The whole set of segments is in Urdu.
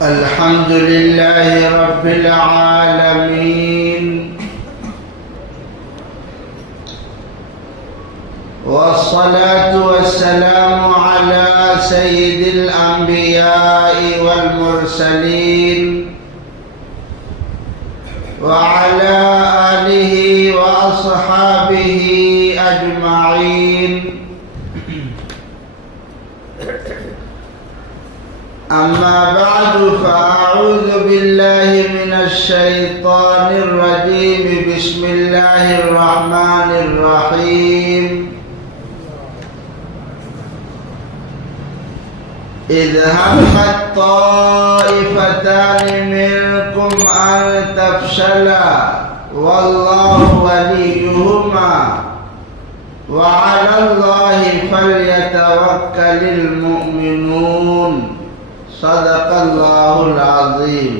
الحمد لله رب العالمين والصلاة والسلام على سيد الأنبياء والمرسلين وعلى آله وأصحابه أجمعين. أما بعد فأعوذ بالله من الشيطان الرجيم. بسم الله الرحمن الرحيم. إذ همت طائفتان منكم أن تفشلا والله وليهما وعلى الله فليتوكل المؤمنون. صدق الله العظيم.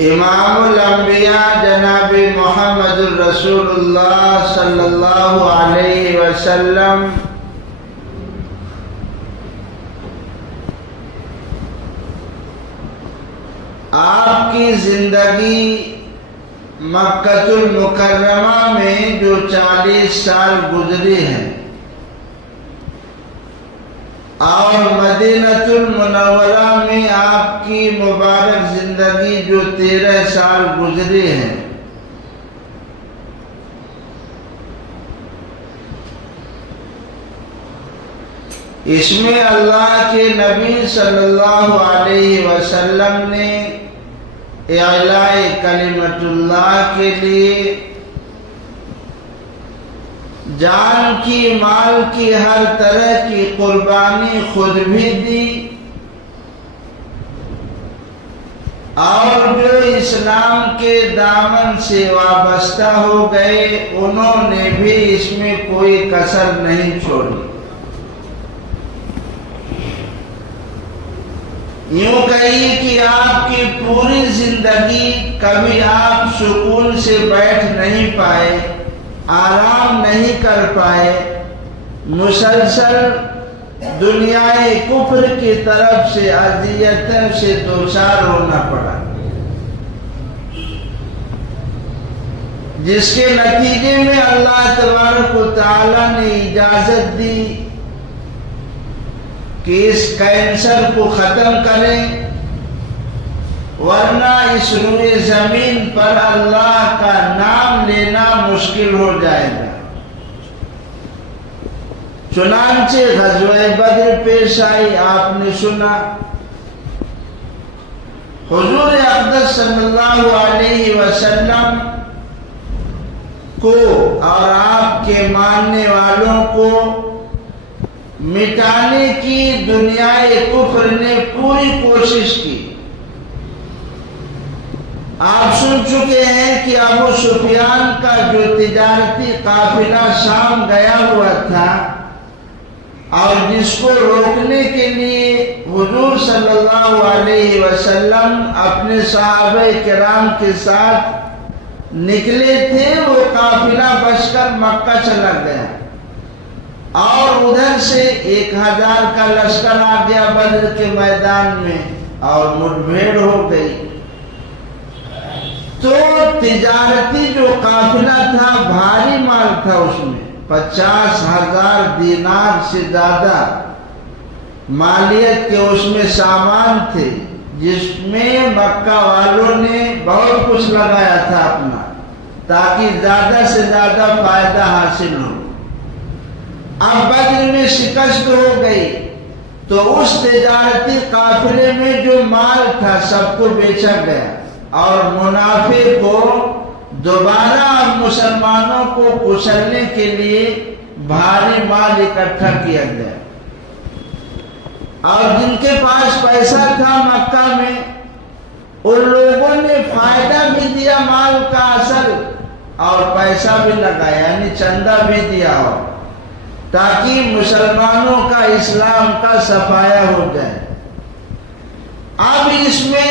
امام الانبیاء جناب محمد رسول اللہ صلی اللہ علیہ وسلم آپ کی زندگی مکہ المکرمہ میں جو 40 سال گزری ہیں اور مدینہ المنورہ میں آپ کی مبارک زندگی جو 13 سال گزری ہیں، اس میں اللہ کے نبی صلی اللہ علیہ وسلم نے اعلاء کلمت اللہ کے لیے جان کی، مال کی، ہر طرح کی قربانی خود بھی دی، اور جو اسلام کے دامن سے وابستہ ہو گئے انہوں نے بھی اس میں کوئی کسر نہیں چھوڑی. یوں کہیے کہ آپ کی پوری زندگی کبھی آپ سکون سے بیٹھ نہیں پائے، آرام نہیں کر پائے، مسلسل دنیا کفر کی طرف سے اذیتوں سے دوچار ہونا پڑا، جس کے نتیجے میں اللہ تبارک و تعالی نے اجازت دی کہ اس کینسر کو ختم کریں، ورنہ اس روئے زمین پر اللہ کا نام لینا مشکل ہو جائے گا. چنانچہ غزوہ بدر پیش آئی. آپ نے سنا حضور اقدس صلی اللہ علیہ وسلم کو اور آپ کے ماننے والوں کو مٹانے کی دنیا کفر نے پوری کوشش کی. آپ سن چکے ہیں کہ ابو سفیان کا جو تجارتی قافلہ شام گیا ہوا تھا اور جس کو روکنے کے لیے حضور صلی اللہ علیہ وسلم اپنے صحابہ کرام کے ساتھ نکلے تھے، وہ قافلہ بچ کر مکہ چلا گیا اور ادھر سے 1000 کا لشکر آ گیا بدر کے میدان میں اور مٹبھیڑ ہو گئی. تو تجارتی جو قافلہ تھا بھاری مال تھا، اس میں 50,000 دینار سے زیادہ مالیت کے اس میں سامان تھے، جس میں مکہ والوں نے بہت کچھ لگایا تھا اپنا، تاکہ زیادہ سے زیادہ فائدہ حاصل ہو. اب بدر میں شکست ہو گئی تو اس تجارتی قافلے میں جو مال تھا سب کو بیچا گیا اور منافع کو دوبارہ مسلمانوں کو کچلنے کے لیے بھاری مال اکٹھا کیا گیا. اور جن کے پاس پیسہ تھا مکہ میں، ان لوگوں نے فائدہ بھی دیا مال کا اصل اور پیسہ بھی لگایا، یعنی چندہ بھی دیا ہو، تاکہ مسلمانوں کا اسلام کا صفایا ہو جائے. اب اس میں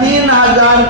3000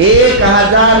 1000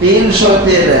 313।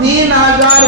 3000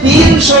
300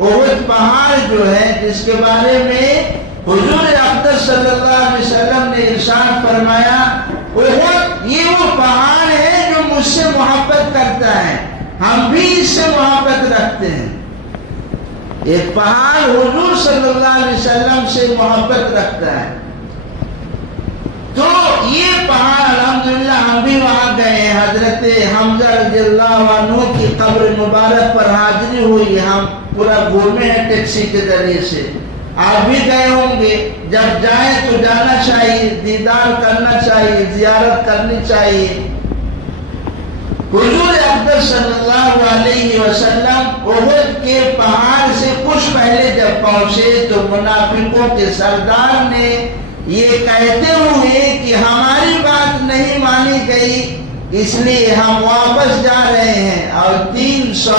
احد پہاڑ جو ہے جس کے بارے میں حضور اقدس صلی اللہ علیہ وسلم نے ارشاد فرمایا احد یہ وہ پہاڑ ہے جو مجھ سے محبت کرتا ہے، ہم بھی اس سے محبت رکھتے ہیں۔ ایک پہاڑ حضور صلی اللہ علیہ وسلم سے محبت رکھتا ہے، تو یہ پہاڑ الحمدللہ ہم بھی وہاں گئے ہیں۔ حضرت حمزہ رضی اللہ عنہ کی قبر مبارک پر حاضری ہوئی، ہم پورا گھومے ہیں ٹیکسی کے ذریعے سے، آپ بھی گئے ہوں گے۔ جب جائیں تو جانا چاہیے، دیدار کرنا چاہیے، زیارت کرنی چاہیے۔ حضور اقدس صلی اللہ علیہ وسلم احد کے پہاڑ سے کچھ پہلے جب پہنچے تو منافقوں کے سردار نے یہ کہتے ہوئے کہ ہماری بات نہیں مانی گئی اس لیے ہم واپس جا رہے ہیں، اور 300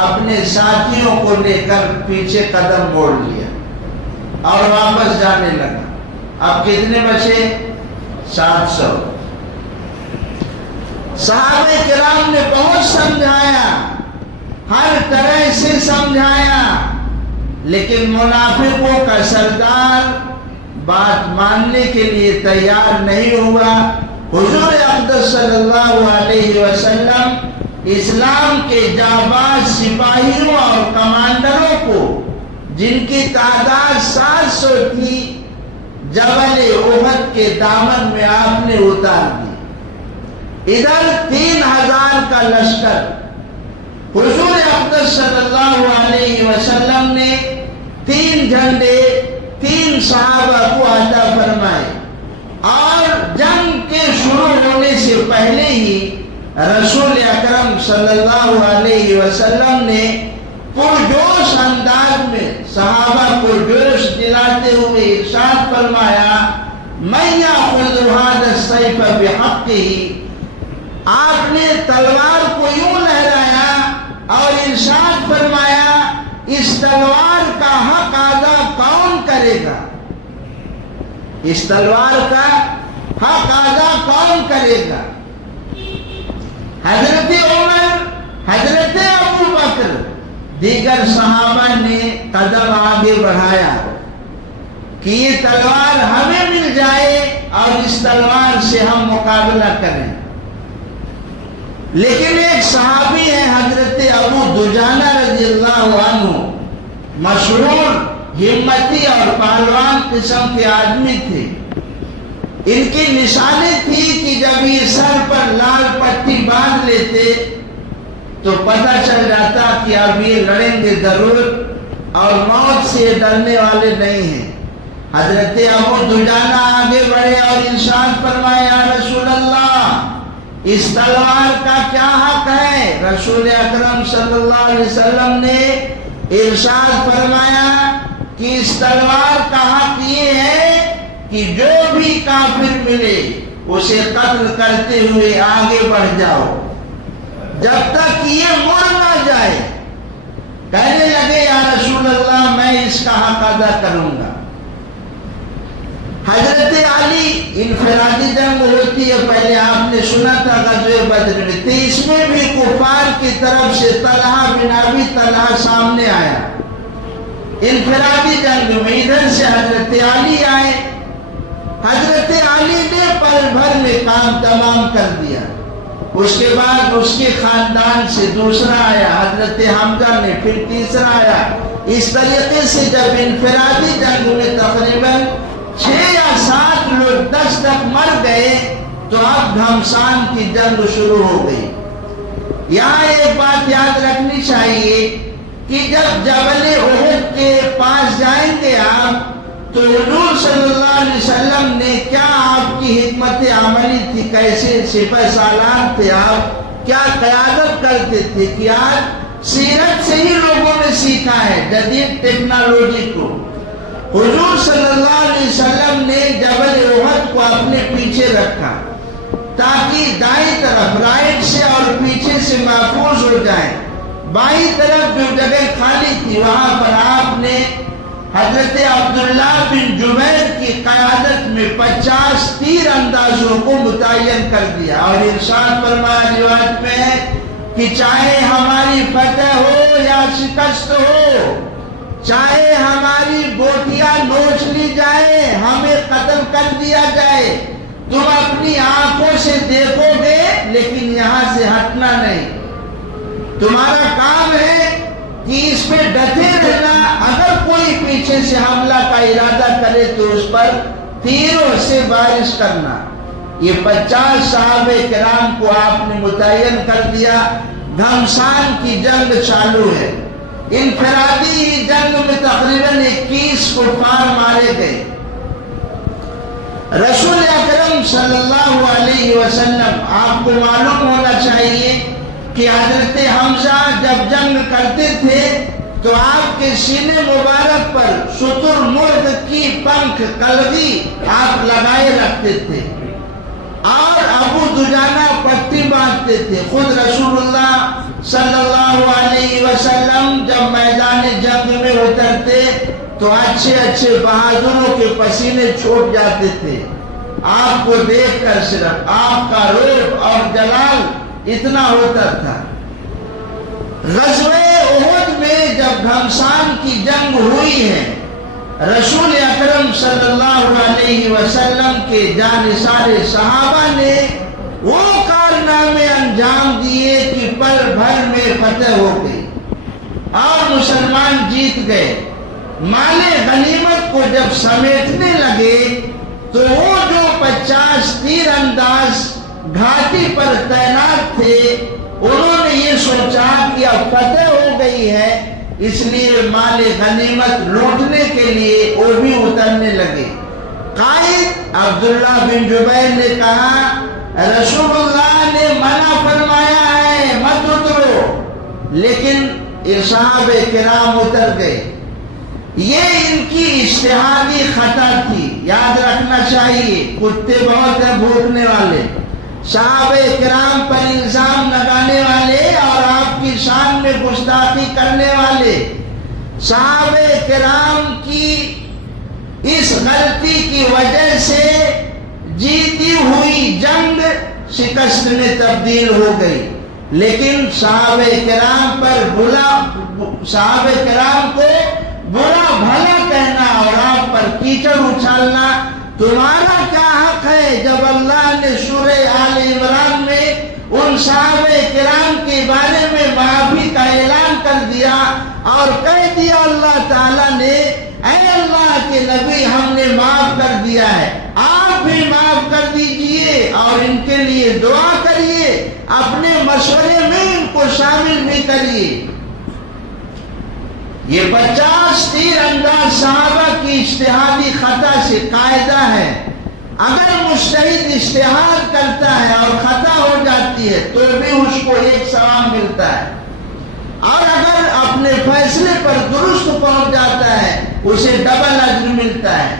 اپنے ساتھیوں کو لے کر پیچھے قدم موڑ لیا اور واپس جانے لگا۔ اب کتنے بچے؟ 700۔ صحابہ کرام نے بہت سمجھایا، ہر طرح سے سمجھایا، لیکن منافقوں کا سردار بات ماننے کے لیے تیار نہیں ہوا۔ حضور اقدس صلی اللہ علیہ وسلم اسلام کے جانباز سپاہیوں اور کمانڈروں کو، جن کی تعداد 700 تھی، جبل احد کے دامن میں آپ نے اتار دی۔ ادھر 3000 کا لشکر، حضور اقدس صلی اللہ علیہ وسلم نے 3 جھنڈے 3 صحابہ کو عطا فرمائے، اور جنگ کے شروع ہونے سے پہلے ہی رسول اکرم صلی اللہ علیہ وسلم نے پرجوش انداز میں صحابہ کو جوش دلاتے ہوئے ارشاد فرمایا من یأخذ هذا السیف بحقہ۔ آپ نے تلوار کو یوں لہرایا اور ارشاد فرمایا اس تلوار کا حق ادا کون کرے گا؟ اس تلوار کا حق ادا کون کرے گا؟ حضرت عمر، حضرت ابو بکر، دیگر صحابہ نے قدم آگے بڑھایا کہ یہ تلوار ہمیں مل جائے اور اس تلوار سے ہم مقابلہ کریں۔ لیکن ایک صحابی ہے حضرت ابو دجانہ رضی اللہ عنہ، مشہور ہمتی اور پہلوان قسم کے آدمی تھے۔ ان کی نشانی تھی کہ جب یہ سر پر لال پٹی باندھ لیتے تو پتہ چل جاتا کہ اب یہ لڑیں گے ضرور اور موت سے ڈرنے والے نہیں ہیں۔ حضرت ابو دجانہ آگے بڑھے اور ارشاد فرمایا یا رسول اللہ اس تلوار کا کیا حق ہے؟ رسول اکرم صلی اللہ علیہ وسلم نے ارشاد فرمایا کہ اس تلوار کا حق یہ ہے کہ جو بھی کافر ملے اسے قتل کرتے ہوئے آگے بڑھ جاؤ جب تک یہ مر نہ جائے۔ کہنے لگے یا رسول اللہ میں اس کا حق ادا کروں گا۔ حضرت علی انفرادی جنگ ہوتی ہے، پہلے آپ نے سنا تھا غزوہ بدر میں، تو اس میں بھی کفار کی طرف سے طلحہ بن ابی طلحہ سامنے آیا انفرادی جنگ میں، ادھر سے حضرت علی آئے۔ حضرت علی نے پل بھر میں کام تمام کر دیا۔ اس کے بعد اس کے خاندان سے دوسرا آیا، حضرت حمزہ نے، پھر تیسرا آیا۔ اس طریقے سے جب انفرادی جنگ میں تقریباً 6 یا 7 لوگ 10 تک مر گئے تو اب گھمسان کی جنگ شروع ہو گئی۔ یہاں ایک بات یاد رکھنی چاہیے کہ جب جبل احد کے پاس جائیں گے آپ تو حضور صلی اللہ علیہ وسلم نے کیا آپ کی حکمت عملی تھی، کیسے سپہ سالار تھے آپ، کیا قیادت کرتے تھے، کہ آج سیرت سے ہی لوگوں نے سیکھا ہے جدید ٹیکنالوجی کو۔ حضور صلی اللہ علیہ وسلم نے جبل احد کو اپنے پیچھے رکھا تاکہ دائیں طرف رائٹ سے اور پیچھے سے محفوظ ہو جائیں۔ بائیں طرف جو جگہ خالی تھی وہاں پر آپ نے حضرت عبداللہ بن جبیر کی قیادت میں 50 تیر اندازوں کو متعین کر دیا اور ارشاد فرمایا روایت میں ہے کہ چاہے ہماری فتح ہو یا شکست ہو، چاہے ہماری بوٹیاں نوچ لی جائے، ہمیں قتل کر دیا جائے، تم اپنی آنکھوں سے دیکھو گے لیکن یہاں سے ہٹنا نہیں۔ تمہارا کام ہے کہ اس پہ ڈٹے رہنا، اگر کوئی پیچھے سے حملہ کا ارادہ کرے تو اس پر تیروں سے بارش کرنا۔ یہ 50 صحابہ کرام کو آپ نے متعین کر دیا۔ گھمسان کی جنگ چالو ہے، انفرادی جنگ میں تقریباً 21 کفار مارے گئے۔ رسول اکرم صلی اللہ علیہ وسلم، آپ کو معلوم ہونا چاہیے کہ حضرت حمزہ جب جنگ کرتے تھے تو آپ کے سینے مبارک پر شتر مرغ کی پنکھ کلگی آپ لگائے رکھتے تھے اور ابو دجانہ پٹی باندھتے تھے۔ خود رسول اللہ صلی اللہ علیہ وسلم جب میدان جنگ میں اترتے تو اچھے اچھے بہادروں کے پسینے چھوٹ جاتے تھے۔ آپ کو دیکھ کر صرف آپ کا رعب اور جلال اتنا ہوتا تھا۔ غزوہ احد میں جب گھمسان کی جنگ ہوئی ہے، رسول اکرم صلی اللہ علیہ وسلم کے جانثار صحابہ نے وہ کارنامے انجام دیے کہ پل بھر میں فتح ہو گئی اور مسلمان جیت گئے۔ مال غنیمت کو جب سمیٹنے لگے تو وہ جو 50 تیر انداز گھاٹی پر تعینات تھے، انہوں نے یہ سوچا کہ اب فتح ہو گئی ہے، اس لیے مال غنیمت لوٹنے کے لیے وہ بھی اترنے لگے۔ قائد عبداللہ بن جبیر نے کہا رسول اللہ نے منع فرمایا ہے مت اترو، لیکن صحابہ کرام اتر گئے۔ یہ ان کی اجتہادی خطا تھی، یاد رکھنا چاہیے۔ کتے بہت ہیں بھونکنے والے، صحابہ کرام پر الزام لگانے والے اور آپ کی شان میں گستاخی کرنے والے۔ صحابہ کرام کی اس غلطی کی وجہ سے جیتی ہوئی جنگ شکست میں تبدیل ہو گئی، لیکن صحابہ کرام کو برا بھلا کہنا اور آپ پر کیچڑ اچھالنا تمہارا کیا حق ہے؟ جب اللہ نے سورہ آل عمران میں ان صحابہ کرام کے بارے میں معافی کا اعلان کر دیا اور کہہ دیا اللہ تعالیٰ نے اے اللہ کے نبی ہم نے معاف کر دیا ہے، آپ بھی معاف کر دیجئے اور ان کے لیے دعا کریے، اپنے مشورے میں ان کو شامل بھی کریے۔ یہ 50 تیر انداز صحابہ کی اجتہادی خطا سے قاعدہ ہے۔ اگر مجتہد اجتہاد کرتا ہے اور خطا ہو جاتی ہے تو بھی اس کو ایک ثواب ملتا ہے، اور اگر اپنے فیصلے پر درست پہنچ جاتا ہے اسے ڈبل اجر ملتا ہے۔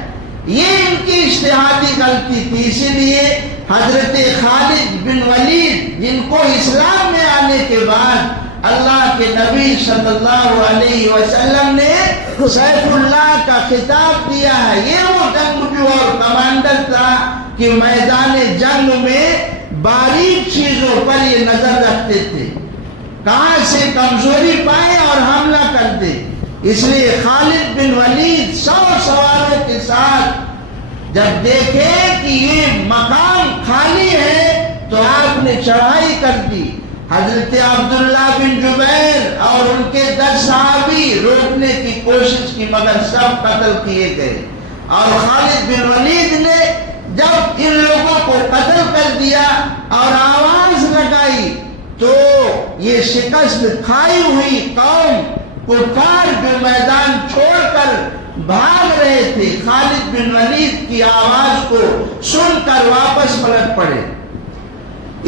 یہ ان کی اجتہادی غلطی تھی، اسی لیے حضرت خالد بن ولید جن کو اسلام میں آنے کے بعد اللہ کے نبی صلی اللہ علیہ وسلم نے سیف اللہ کا خطاب دیا ہے، یہ وہ جنگجو اور کمانڈر تھا کہ میدان جنگ میں باریک چیزوں پر یہ نظر رکھتے تھے، کہاں سے کمزوری پائے اور حملہ کر دے۔ اس لیے خالد بن ولید 100 سواروں کے ساتھ جب دیکھے کہ یہ مقام خالی ہے تو آپ نے چڑھائی کر دی۔ حضرت عبداللہ بن جبیر اور ان کے 10 صحابی روکنے کی کوشش کی مگر سب قتل کیے گئے، اور خالد بن ولید نے جب ان لوگوں کو قتل کر دیا اور آواز لگائی تو یہ شکست کھائی ہوئی قوم کفار جو میدان چھوڑ کر بھاگ رہے تھے خالد بن ولید کی آواز کو سن کر واپس پلٹ پڑے۔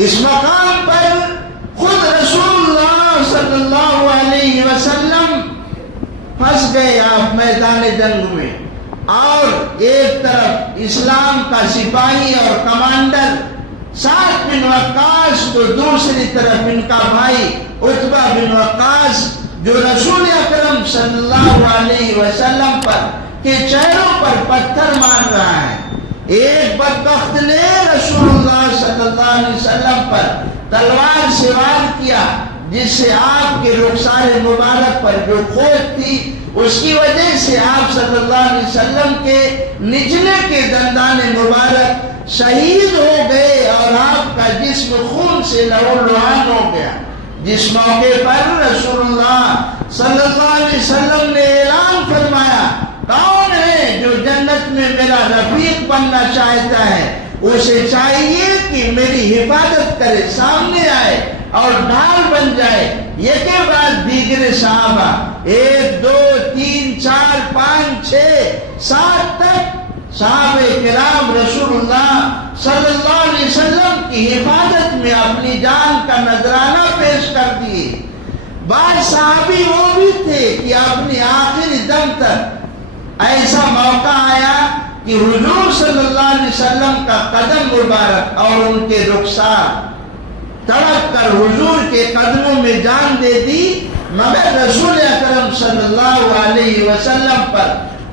اس مقام پر خود رسول اللہ صلی اللہ علیہ وسلم پھنس گئے آپ میدان جنگ میں، اور ایک طرف اسلام کا سپاہی اور کمانڈر سعد بن وقاص تو دوسری طرف ان کا بھائی عتبہ بن وقاص جو رسول اکرم صلی اللہ علیہ وسلم پر کے چہروں پر پتھر مار رہا ہے۔ ایک بدبخت نے رسول اللہ صلی اللہ علیہ وسلم پر تلوار سے وار کیا، جس سے آپ کے رخسار مبارک پر جو کھوٹ تھی اس کی وجہ سے آپ صلی اللہ علیہ وسلم کے نچلے کے دندان مبارک شہید ہو گئے اور آپ کا جسم خون سے لہولہان ہو گیا. جس موقع پر رسول اللہ صلی اللہ علیہ وسلم نے اعلان فرمایا کون ہے جو جنت میں میرا رفیق بننا چاہتا ہے اسے چاہیے کہ میری حفاظت کرے, سامنے آئے اور ڈھال بن جائے. یہ کے بعد دیگر صحابہ 1 2 3 4 5 6 7 تک صحابہ کرام رسول اللہ صلی اللہ علیہ وسلم کی حفاظت میں اپنی جان کا نذرانہ پیش کر دیے. بعض صحابی وہ بھی تھے کہ اپنی آخری دم تک ایسا موقع آیا کہ حضور صلی اللہ علیہ وسلم کا قدم مبارک اور ان کے رخسار تڑپ کر حضور کے قدموں میں جان دے دی, مگر رسول اکرم صلی اللہ علیہ وسلم پر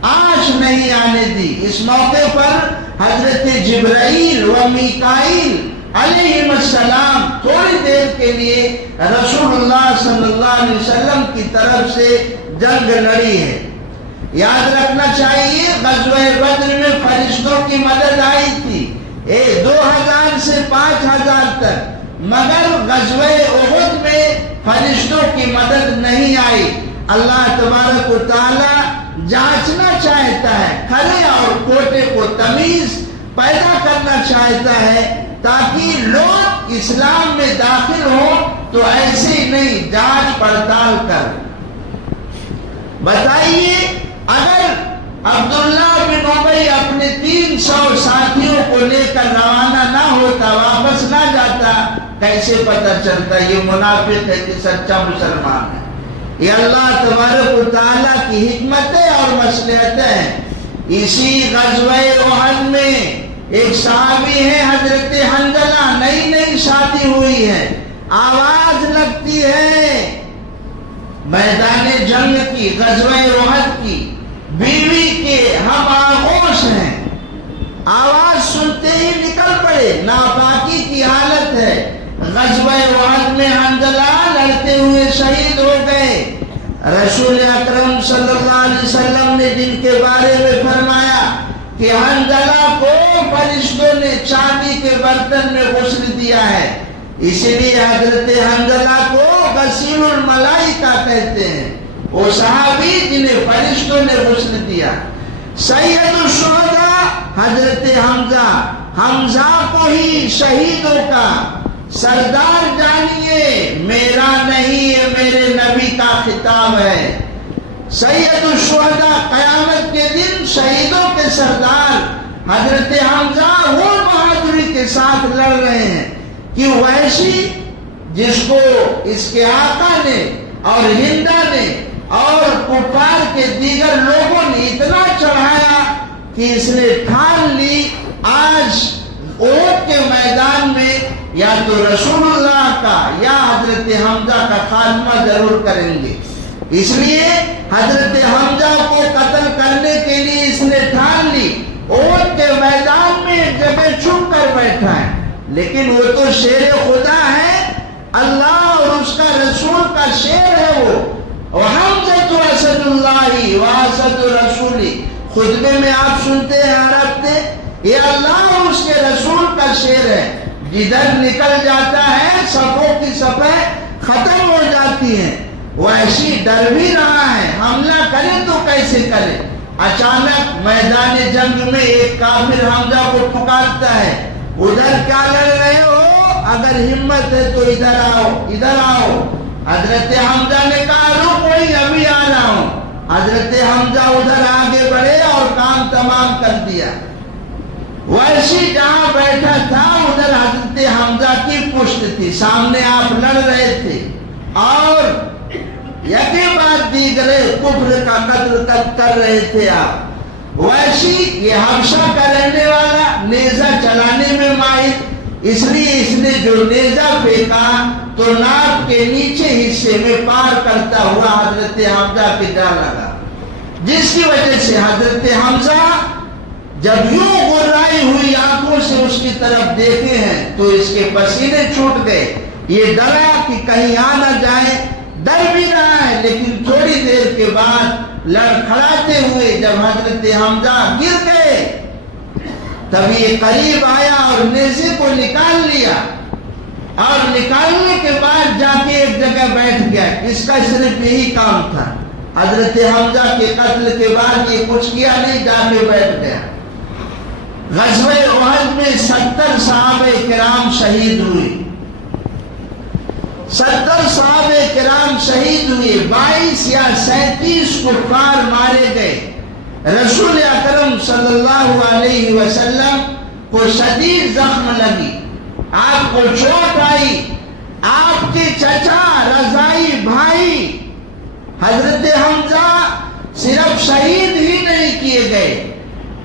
آنچ نہیں آنے دی. اس موقع پر حضرت جبرائیل و میکائیل علیہ السلام تھوڑی دیر کے لیے رسول اللہ صلی اللہ علیہ وسلم کی طرف سے جنگ لڑی ہے. یاد رکھنا چاہیے غزوہ بدر میں فرشتوں کی مدد آئی تھی 2000 سے 5000 تک, مگر غزوہ احد میں فرشتوں کی مدد نہیں آئی. اللہ تبارک و تعالی جانچنا چاہتا ہے, کھرے اور کوٹے کو تمیز پیدا کرنا چاہتا ہے تاکہ لوگ اسلام میں داخل ہوں تو ایسے ہی نہیں, جانچ پڑتال کر. بتائیے اگر عبداللہ بن ابی اپنے 300 ساتھیوں کو لے کر روانہ نہ ہوتا, واپس نہ جاتا, کیسے پتہ چلتا یہ منافق ہے کہ سچا مسلمان ہے؟ یہ اللہ تبارک و تعالیٰ کی حکمتیں اور مصلحتیں ہیں. اسی غزوہ احد میں ایک صحابی ہے حضرت حنظلہ, نئی شادی ہوئی ہے, آواز لگتی ہے میدان جنگ کی, غزوہ احد کی, بیوی کے ہم آغوش ہیں, آواز سنتے ہی نکل پڑے, ناپاکی کی حالت ہے. غزوہ احد میں حنظلہ لڑتے ہوئے شہید ہو گئے. رسول اکرم صلی اللہ علیہ وسلم نے جن کے بارے میں فرمایا کہ حنظلہ کو فرشتوں نے چاندی کے برتن میں غسل دیا ہے, اسی لیے حضرت حنظلہ کو غسیل الملائکہ کہتے ہیں. وہ صحابی جنہیں فرشتوں نے غسل دیا. سید الشہداء حضرت حمزہ کو ہی شہیدوں کا سردار جانیے, میرا نہیں یہ میرے نبی کا خطاب ہے. سید الشہداء قیامت کے دن شہیدوں کے سردار حضرت حمزہ وہ بہادری کے ساتھ لڑ رہے ہیں کہ وحشی جس کو اس کے آقا نے اور ہندا نے اور کفار کے دیگر لوگوں نے اتنا چڑھایا کہ اس نے ٹھان لی آج احد کے میدان میں یا تو رسول اللہ کا یا حضرت حمزہ کا خاتمہ ضرور کریں گے. اس لیے حضرت حمزہ کو قتل کرنے کے لیے اس نے ٹھان لی. احد کے میدان میں ایک جگہ چھپ کر بیٹھا ہے, لیکن وہ تو شیر خدا ہے, اللہ اور اس کا رسول کا شیر ہے وہ. وحمزۃ اسد اللہ واسد رسولی, خطبے میں آپ سنتے ہیں عرب تھے, یہ اللہ اور اس کے رسول کا شیر ہے. جدھر نکل جاتا ہے صفوں کی صفیں ختم ہو جاتی ہیں. وہ ایسی ڈر بھی رہا ہے, حملہ کرے تو کیسے کرے. اچانک میدان جنگ میں ایک کافر حمزہ کو پکارتا ہے, ادھر کیا لڑ رہے ہو, اگر ہمت ہے تو ادھر آؤ, ادھر آؤ. حضرت حمزہ نے کہا رک کوئی ابھی آ رہا ہوں. حضرت حمزہ ادھر آگے بڑھے اور کام تمام کر دیا. وحشی جہاں بیٹھا تھا ادھر حضرت حمزہ کی پشت تھی, سامنے آپ لڑ رہے تھے اور یکی بعد دیگرے کفر کا قتل کر رہے تھے آپ. وحشی یہ حبشہ کا رہنے والا, نیزہ چلانے میں ماہر, اس لیے اس نے جو نیزہ پھینکا تو ناک کے نیچے حصے میں پار کرتا ہوا حضرت حمزہ کے جا لگا, جس کی وجہ سے حضرت حمزہ جب یوں گرائی ہوئی آنکھوں سے اس کی طرف دیکھے ہیں تو اس کے پسینے چھوٹ گئے یہ ڈرا کہ کہیں آ نہ جائے، ڈر بھی رہا ہے، لیکن تھوڑی دیر کے بعد لڑکھڑاتے ہوئے جب حضرت حمزہ گر گئے تب یہ قریب آیا اور نیزے کو نکال لیا، اور نکالنے کے بعد جا کے ایک جگہ بیٹھ گیا۔ اس کا صرف یہی کام تھا، حضرت حمزہ کے قتل کے بعد یہ کچھ کیا نہیں، جا کے بیٹھ گیا۔ غزوہ احد میں 70 صحابہ کرام شہید ہوئے، 70 صحابہ کرام شہید ہوئے، 22 یا 37 کفار مارے گئے۔ رسول اکرم صلی اللہ علیہ وسلم کو شدید زخم لگی، آپ کو چوٹ آئی، آپ کے چچا رضائی بھائی حضرت حمزہ صرف شہید ہی نہیں کیے گئے،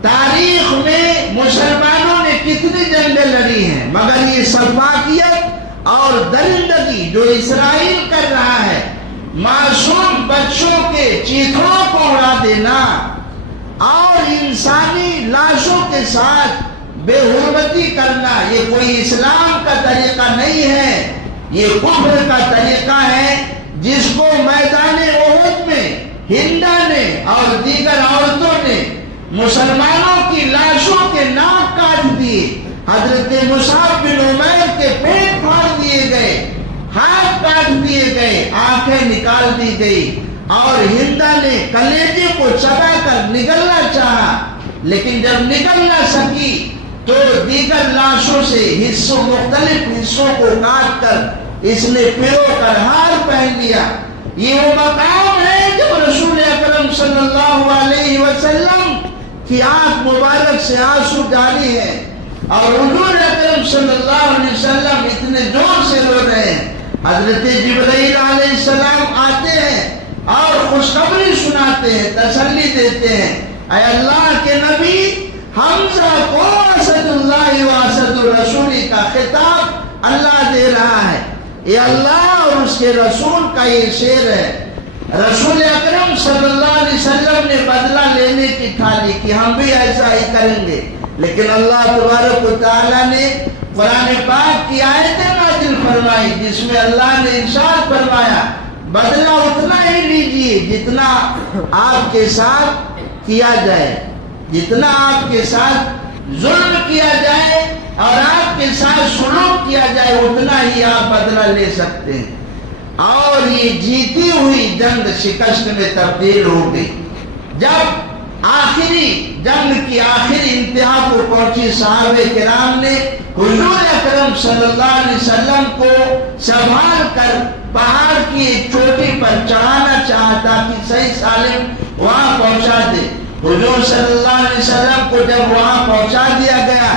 تاریخ میں مسلمانوں نے کتنی جنگیں لڑی ہیں، مگر یہ سفاکیت اور درندگی جو اسرائیل کر رہا ہے، معصوم بچوں کے چیتھڑوں کو اڑا دینا اور انسانی لاشوں کے ساتھ بے حرمتی کرنا، یہ کوئی اسلام کا طریقہ نہیں ہے، یہ کفر کا طریقہ ہے، جس کو میدان احد میں ہندا نے اور دیگر عورتوں نے مسلمانوں کی لاشوں کے ناک کاٹ دیے، حضرت مصعب بن عمیر کے پیٹ پھاڑ دیے گئے، ہاتھ کاٹ دیے گئے، آنکھیں نکال دی گئی، اور ہندا نے کلیجے کو چبا کر نگلنا چاہا، لیکن جب نگل نہ سکی تو دیگر لاشوں سے مختلف حصوں کو کاٹ کر اس نے پیرو کر ہار پہن لیا۔ یہ وہ مقام ہے جو رسول اکرم صلی اللہ علیہ وسلم کی آنکھ مبارک سے آنسو جاری ہے، اور حضور اکرم صلی اللہ علیہ وسلم اتنے زور سے رو رہے ہیں، حضرت جبرائیل علیہ السلام آتے ہیں اور خوشخبری سناتے ہیں، تسلی دیتے ہیں، اے اللہ کے نبی، حمزہ کو اسد اللہ و اسد الرسول کا خطاب اللہ دے رہا ہے، یہ اللہ اور اس کے رسول کا یہ شعر ہے۔ رسول اکرم صلی اللہ علیہ وسلم نے بدلہ لینے کی ٹھانی کہ ہم بھی ایسا ہی کریں گے، لیکن اللہ تبارک و تعالیٰ نے قرآن پاک کی آیتیں نازل فرمائی جس میں اللہ نے ارشاد فرمایا بدلہ اتنا ہی لیجیے جتنا آپ کے ساتھ کیا جائے، جتنا آپ کے ساتھ ظلم کیا جائے اور آپ کے ساتھ سلوک کیا جائے اتنا ہی آپ بدلہ لے سکتے ہیں۔ اور یہ جیتی ہوئی جنگ شکست میں تبدیل ہو گئی۔ جب آخری جنگ کی آخری انتہا کو پہنچی، صحابہ کرام نے حضور اکرم صلی اللہ علیہ وسلم کو سنبھال کر پہاڑ کی ایک چوٹی پر چڑھانا چاہا تاکہ صحیح سالم وہاں پہنچا دے۔ حضور صلی اللہ علیہ وسلم کو جب وہاں پہنچا دیا گیا،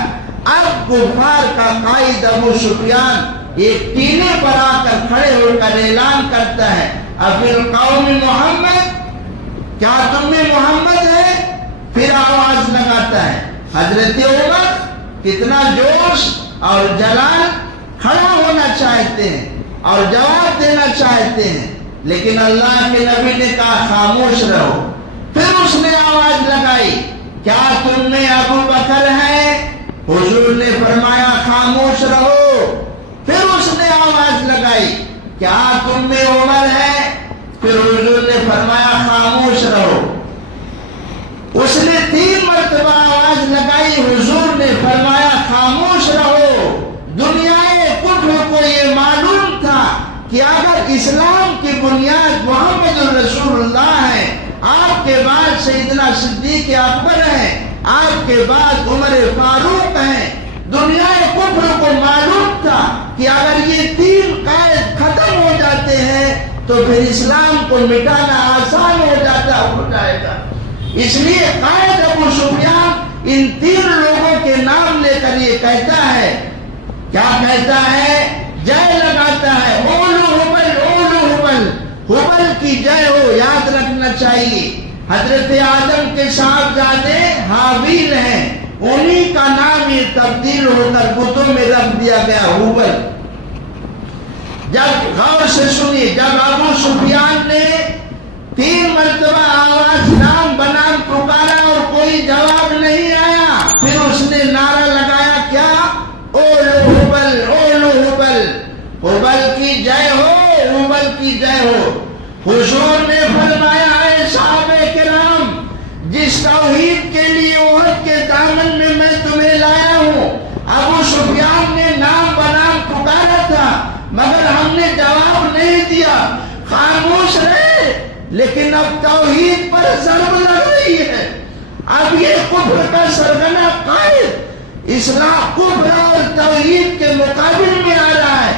اب کفار کا قائد ابو سفیان ایک ٹیلے پر آ کر کھڑے ہو کر اعلان کرتا ہے، افی القوم محمد، کیا تم میں محمد ہے؟ پھر آواز لگاتا ہے۔ حضرت عمر کتنا جوش اور جلال، کھڑا ہونا چاہتے ہیں اور جواب دینا چاہتے ہیں، لیکن اللہ کے نبی نے کہا خاموش رہو۔ پھر اس نے آواز لگائی، کیا تم میں ابو بکر ہے؟ حضور نے فرمایا خاموش رہو۔ پھر اس نے آواز لگائی، کیا تم میں عمر ہے؟ پھر حضور نے فرمایا خاموش رہو۔ اس نے 3 مرتبہ آواز لگائی، حضور نے فرمایا خاموش رہو۔ دنیا کفر کو یہ معلوم تھا کہ اگر اسلام کی بنیاد محمد الرسول اللہ ہے، آپ کے بعد سیدنا صدیق اکبر ہیں، آپ کے بعد عمر فاروق ہیں، دنیا کفر کو معلوم تھا کہ اگر یہ 3 قائد ختم ہو جاتے ہیں تو پھر اسلام کو مٹانا آسان ہو جائے گا۔ اس لیے قائد ابو سفیان ان 3 لوگوں کے نام لے کر یہ کہتا ہے، کیا کہتا ہے؟ جے لگاتا ہے، اولو حبل، اولو حبل، حبل کی جے ہو، یاد رکھنا چاہیے۔ حضرت آدم کے صاحبزادے حابیل ہیں، انہی کا نام یہ تبدیل ہو کر بتوں میں رکھ دیا گیا حبل۔ جب غور سے سنیے، جب ابو سفیان نے 3 مرتبہ آواز نام بنام پکارا اور کوئی جواب نہیں آیا، پھر اس نے نعرہ لگایا، کیا؟ اولو حبل، اولو حبل۔ حبل حضور نے فرمایا اے صحابہ کرام، جس توحید کے لیے احد کے دامن میں میں تمہیں لایا ہوں، ابو سفیان نے نام بنام پکارا تھا مگر ہم نے جواب نہیں دیا، خاموش رہے، لیکن اب توحید پر ضرب لگ رہی ہے۔ اب یہ کفر کا سرغنہ قائد اسلام کفر اور توحید کے مقابل میں آ رہا ہے،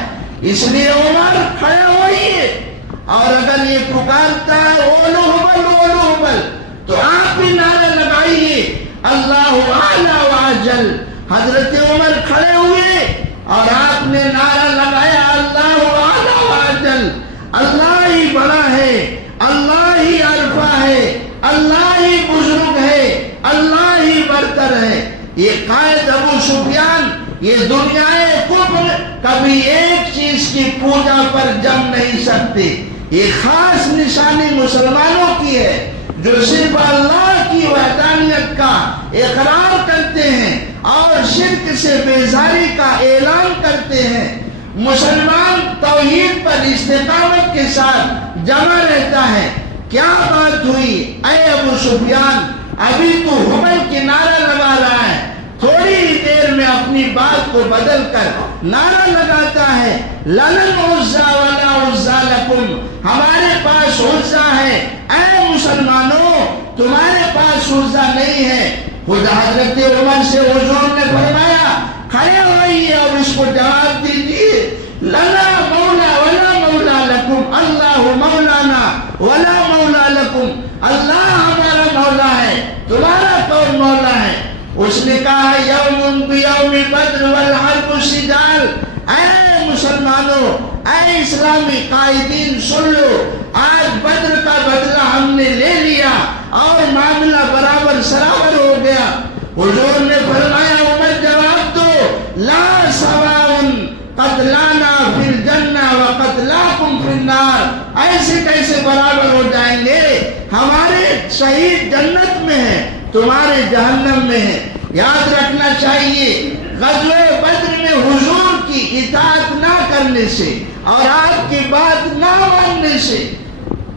اس لیے عمر کھڑے ہوئیے، اور اگر یہ پکارتا ہے اولو حبل تو آپ بھی نعرہ لگائیے اللہ اعلی واجل۔ حضرت عمر کھڑے ہوئے اور آپ نے نعرہ لگایا اللہ اعلی واجل، اللہ ہی بڑا ہے، اللہ ہی عرفہ ہے، اللہ ہی بزرگ ہے، اللہ ہی برتر ہے۔ یہ قائد ابو سفیان، یہ دنیائے کفر کبھی ایک چیز کی پوجا پر جم نہیں سکتے۔ یہ خاص نشانی مسلمانوں کی ہے جو صرف اللہ کی وحدانیت کا اقرار کرتے ہیں اور شرک سے بیزاری کا اعلان کرتے ہیں۔ مسلمان توحید پر استقامت کے ساتھ جمع رہتا ہے۔ کیا بات ہوئی اے ابو سفیان، ابھی تو حبل کی نعرہ لگا رہا ہے، تھوڑی ہی دیر میں اپنی بات کو بدل کر نعرہ لگاتا ہے لنن عزا ولا عزا لکم، ہمارے پاس عزا ہے، اے مسلمانوں تمہارے پاس عزا نہیں ہے۔ خود حضرت عمر سے حضور نے فرمایا کھڑے ہوئیے اور اس کو جواب دیجیے، لنا مولا ولا مولا لکم، اللہ مولانا ولا مولا لکم، اللہ ہمارا مولا ہے، تمہارا کون مولا ہے؟ اس نے کہا یوم بیوم بدر والحرب سجال، اے مسلمانوں، اے اسلامی قائدین سن لو، آج بدر کا بدلہ ہم نے لے لیا اور معاملہ برابر سرابر ہو گیا۔ حضور نے فرمایا عمر جواب دو، لا سواء قتلانا فی الجنہ و قتلاکم فی النار، ایسے کیسے برابر ہو جائیں گے؟ ہمارے شہید جنت میں ہیں، تمہارے جہنم میں ہیں۔ یاد رکھنا چاہیے غزوہ بدر میں حضور کی اطاعت نہ کرنے سے اور آپ کی بات نہ ماننے سے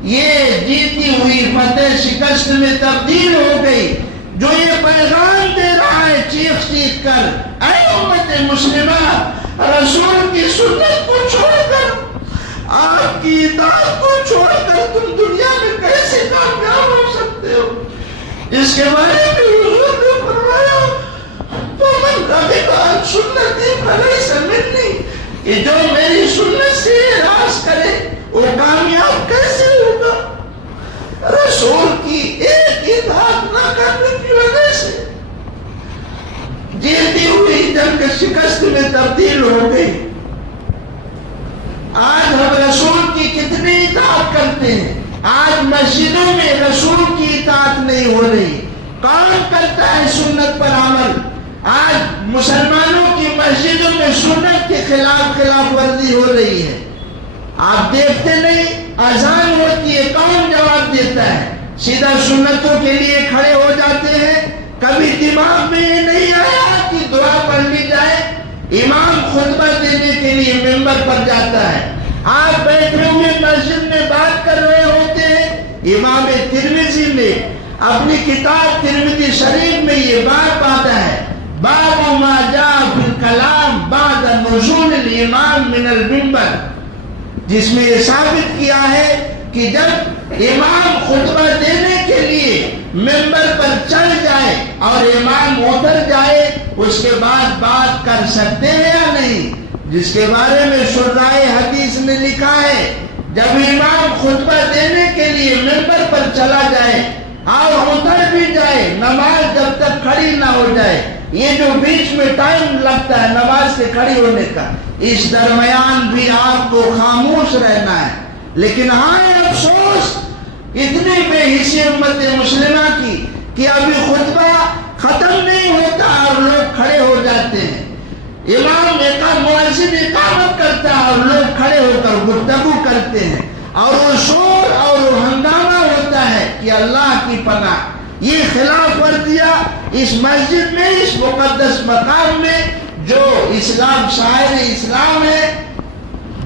یہ جیتی ہوئی فتح شکست میں تبدیل ہو گئی۔ جو یہ پیغام دے رہا ہے چیخ چیخ کر، اے امت مسلمہ، رسول کی سنت کو چھوڑ کر، آپ کی اطاعت کو چھوڑ کر تم دنیا میں کیسے کامیاب ہو سکتے ہو؟ اس کے بارے میں حضور نے فرمایا فمن رغب عن سنتی فلیس منی، کہ جو میری سنت سے اعراض کرے وہ کامیاب کیسے ہوگا؟ رسول کی ایک اطاعت نہ کرنے کی وجہ سے جیتی ہوئی جنگ شکست میں تبدیل ہو گئی۔ آج ہم رسول کی کتنی اطاعت کرتے ہیں، آج مسجدوں میں رسول کی اطاعت نہیں ہو رہی، کون کرتا ہے سنت پر عمل؟ آج مسلمانوں کی مسجدوں میں سنت کے خلاف ورزی ہو رہی ہے۔ آپ دیکھتے نہیں، اذان ہوتی ہے، کون جواب دیتا ہے؟ سیدھا سنتوں کے لیے کھڑے ہو جاتے ہیں۔ کبھی دماغ میں یہ نہیں آیا کہ دعا پڑھ لی جائے؟ امام خطبہ دینے کے لیے ممبر پر جاتا ہے، آپ بیٹھے ہوئے مسجد میں بات کر رہے ہوتے ہیں۔ امام ترمذی نے اپنی کتاب ترمذی شریف میں یہ بات آتا ہے، باب ما جاء فی الکلام بعد نزول الامام من المنبر، جس میں یہ ثابت کیا ہے کہ جب امام خطبہ دینے کے لیے ممبر پر چڑھ جائے اور امام اتر جائے اس کے بعد بات کر سکتے ہیں یا نہیں، جس کے بارے میں شرائع حدیث نے لکھا ہے جب امام خطبہ دینے کے لیے ممبر پر چلا جائے اور اتر بھی جائے، نماز جب تک کھڑی نہ ہو جائے، یہ جو بیچ میں ٹائم لگتا ہے نماز کے کھڑی ہونے کا، اس درمیان بھی آپ کو خاموش رہنا ہے۔ لیکن ہائے افسوس اتنی بے حسی امت مسلمہ کی کہ ابھی خطبہ ختم نہیں ہوتا اور لوگ کھڑے ہو جاتے ہیں، امام مؤذن اقامت کرتا ہے اور لوگ کھڑے ہو کر گفتگو کرتے ہیں، اور وہ شور اور وہ ہنگامہ ہوتا ہے کہ اللہ کی پناہ۔ یہ خلاف ورزیاں اس مسجد میں، اس مقدس مقام میں جو اسلام شاعر اسلام ہے،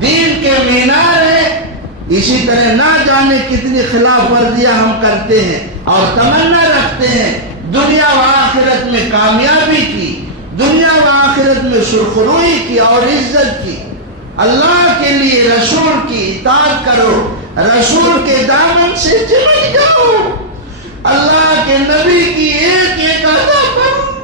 دین کے مینار ہے، اسی طرح نہ جانے کتنی خلاف ورزیاں ہم کرتے ہیں اور تمنا رکھتے ہیں دنیا و آخرت میں کامیابی کی، دنیا و آخرت میں سرخروئی کی اور عزت کی۔ اللہ کے لیے رسول کی اطاعت کرو، رسول کے دامن سے چمٹ جاؤ، اللہ کے نبی کی ایک ایک ادا کرو۔